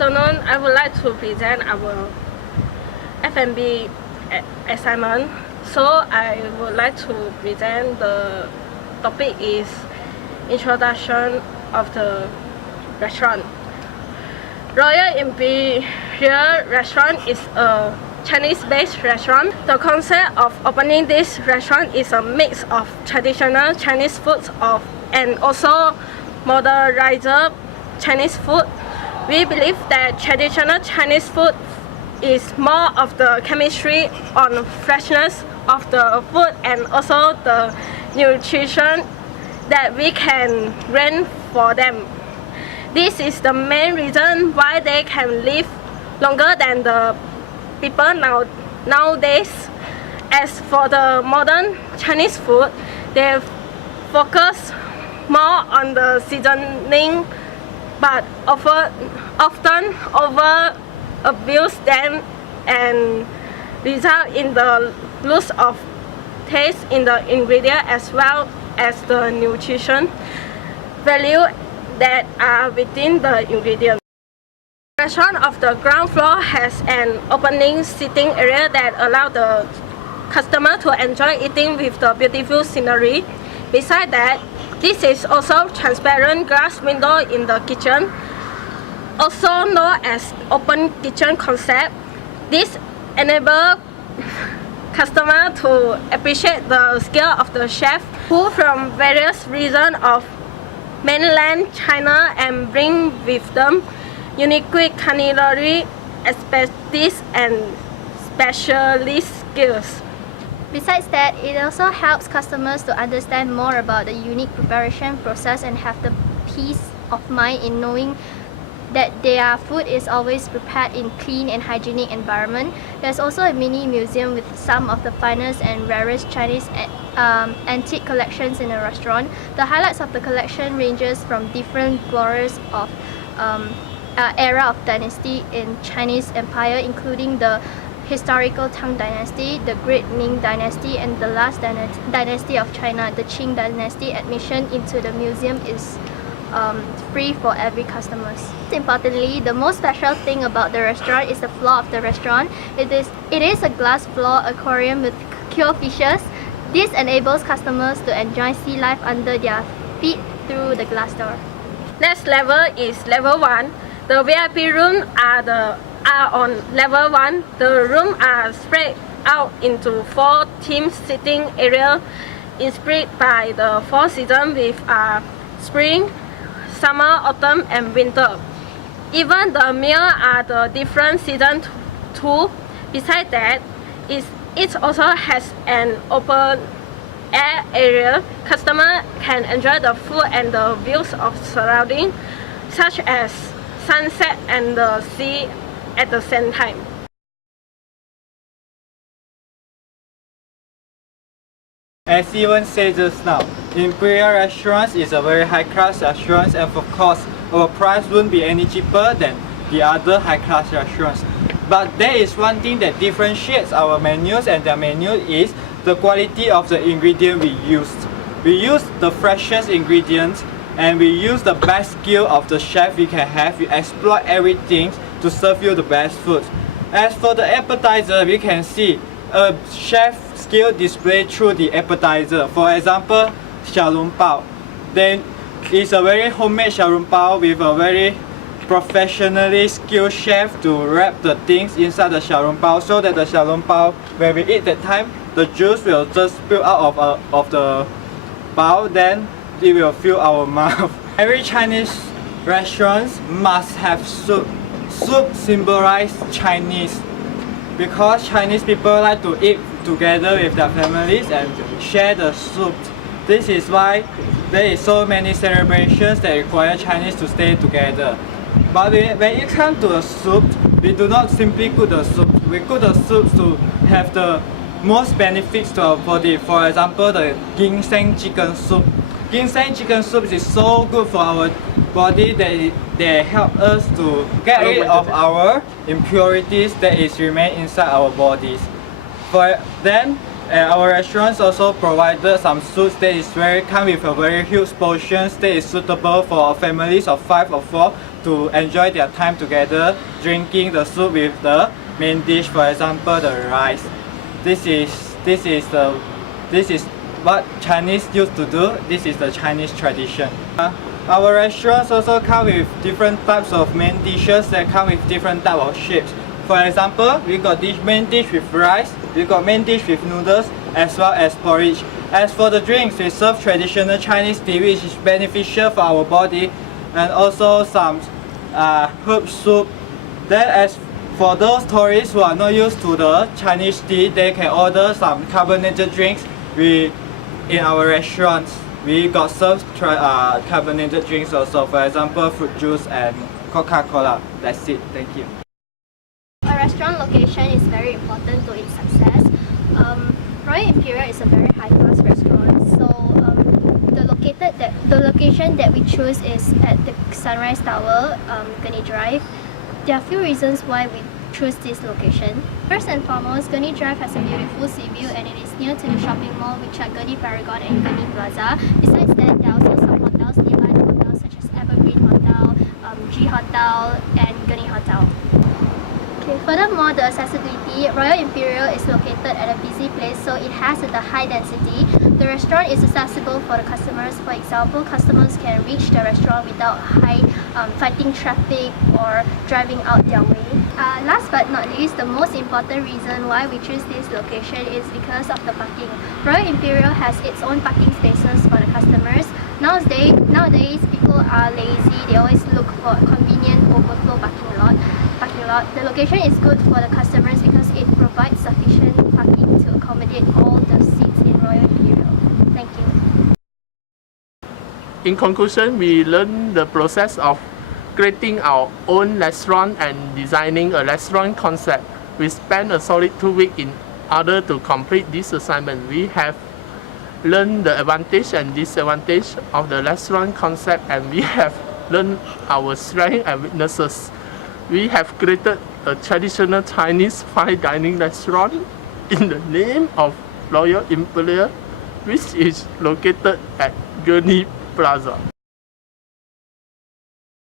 afternoon, I would like to present our F&B assignment. So I would like to present the topic is introduction of the restaurant. Royal Imperial Restaurant is a Chinese-based restaurant. The concept of opening this restaurant is a mix of traditional Chinese foods and also modernized Chinese food. We believe that traditional Chinese food is more of the chemistry on freshness of the food and also the nutrition that we can rent for them. This is the main reason why they can live longer than the people nowadays. As for the modern Chinese food, they focus more on the seasoning but often overabuse them and result in the loss of taste in the ingredient as well as the nutrition value that are within the ingredient. The restaurant of the ground floor has an opening seating area that allows the customer to enjoy eating with the beautiful scenery. Besides that, this is also transparent glass window in the kitchen, also known as open kitchen concept. This enables customer to appreciate the skill of the chef who from various regions of mainland China and bring with them unique culinary expertise and specialist skills. Besides that, it also helps customers to understand more about the unique preparation process and have the peace of mind in knowing that their food is always prepared in clean and hygienic environment. There's also a mini museum with some of the finest and rarest Chinese antique collections in the restaurant. The highlights of the collection ranges from different glories of era of dynasty in Chinese Empire, including the historical Tang Dynasty, the Great Ming Dynasty, and the last dynasty of China, the Qing Dynasty. Admission into the museum is free for every customer. Importantly, the most special thing about the restaurant is the floor of the restaurant. It is a glass floor aquarium with cured fishes. This enables customers to enjoy sea life under their feet through the glass door. Next level is level 1. The VIP rooms are on level 1. The rooms are spread out into 4 themed sitting areas inspired by the 4 seasons with spring, summer, autumn, and winter. Even the meals are the different seasons too. Besides that, it also has an open air area. Customers can enjoy the food and the views of surroundings, such as sunset and the sea at the same time. As Ewan said just now, Imperial Restaurants is a very high-class restaurant, and of course, our price wouldn't be any cheaper than the other high-class restaurants. But there is one thing that differentiates our menus and their menu is the quality of the ingredient we used. We use the freshest ingredients and we use the best skill of the chef we can have. We exploit everything to serve you the best food. As for the appetizer, we can see a chef skill displayed through the appetizer. For example, 小笼包. Then it's a very homemade 小笼包 with a very professionally skilled chef to wrap the things inside the 小笼包 so that the 小笼包, when we eat that time, the juice will just spill out of the bao, then it will fill our mouth. Every Chinese restaurant must have soup. Soup symbolizes Chinese because Chinese people like to eat together with their families and share the soup. This is why there is so many celebrations that require Chinese to stay together. But when it comes to the soup, we do not simply cook the soup. We cook the soup to have the most benefits to our body. For example, the ginseng chicken soup. Ginseng chicken soup is so good for our body that they help us to get rid of our impurities that is remain inside our bodies. Then And our restaurants also provided some soups that is come with a very huge portions that is suitable for families of 5 or 4 to enjoy their time together, drinking the soup with the main dish, for example the rice. This is what Chinese used to do. This is the Chinese tradition. Our restaurants also come with different types of main dishes that come with different type of shapes. For example, we got this main dish with rice, we got main dish with noodles, as well as porridge. As for the drinks, we serve traditional Chinese tea, which is beneficial for our body, and also some herb soup. Then as for those tourists who are not used to the Chinese tea, they can order some carbonated drinks. In our restaurants, we got served carbonated drinks also, for example, fruit juice and Coca-Cola. That's it. Thank you. A restaurant location is very important to its success. Royal Imperial is a very high-class restaurant, so the location that we choose is at the Sunrise Tower, Gurney Drive. There are a few reasons why we choose this location. First and foremost, Gurney Drive has a beautiful sea view and it is near to the shopping mall, which are Gurney Paragon and Gurney Plaza. Besides that, there are also some hotels nearby the hotels such as Evergreen Hotel, G Hotel and Gurney Hotel. Furthermore, the accessibility, Royal Imperial is located at a busy place, so it has the high density. The restaurant is accessible for the customers. For example, customers can reach the restaurant without fighting traffic or driving out their way. Last but not least, the most important reason why we choose this location is because of the parking. Royal Imperial has its own parking spaces for the customers. Nowadays, people are lazy. They always look for a convenient overflow parking lot. The location is good for the customers because it provides sufficient parking to accommodate all the seats in Royal Imperial. Thank you. In conclusion, we learned the process of creating our own restaurant and designing a restaurant concept. We spent a solid 2 weeks in order to complete this assignment. We have learned the advantage and disadvantage of the restaurant concept, and we have learned our strengths and weaknesses. We have created a traditional Chinese fine dining restaurant in the name of Royal Imperial, which is located at Gurney Plaza.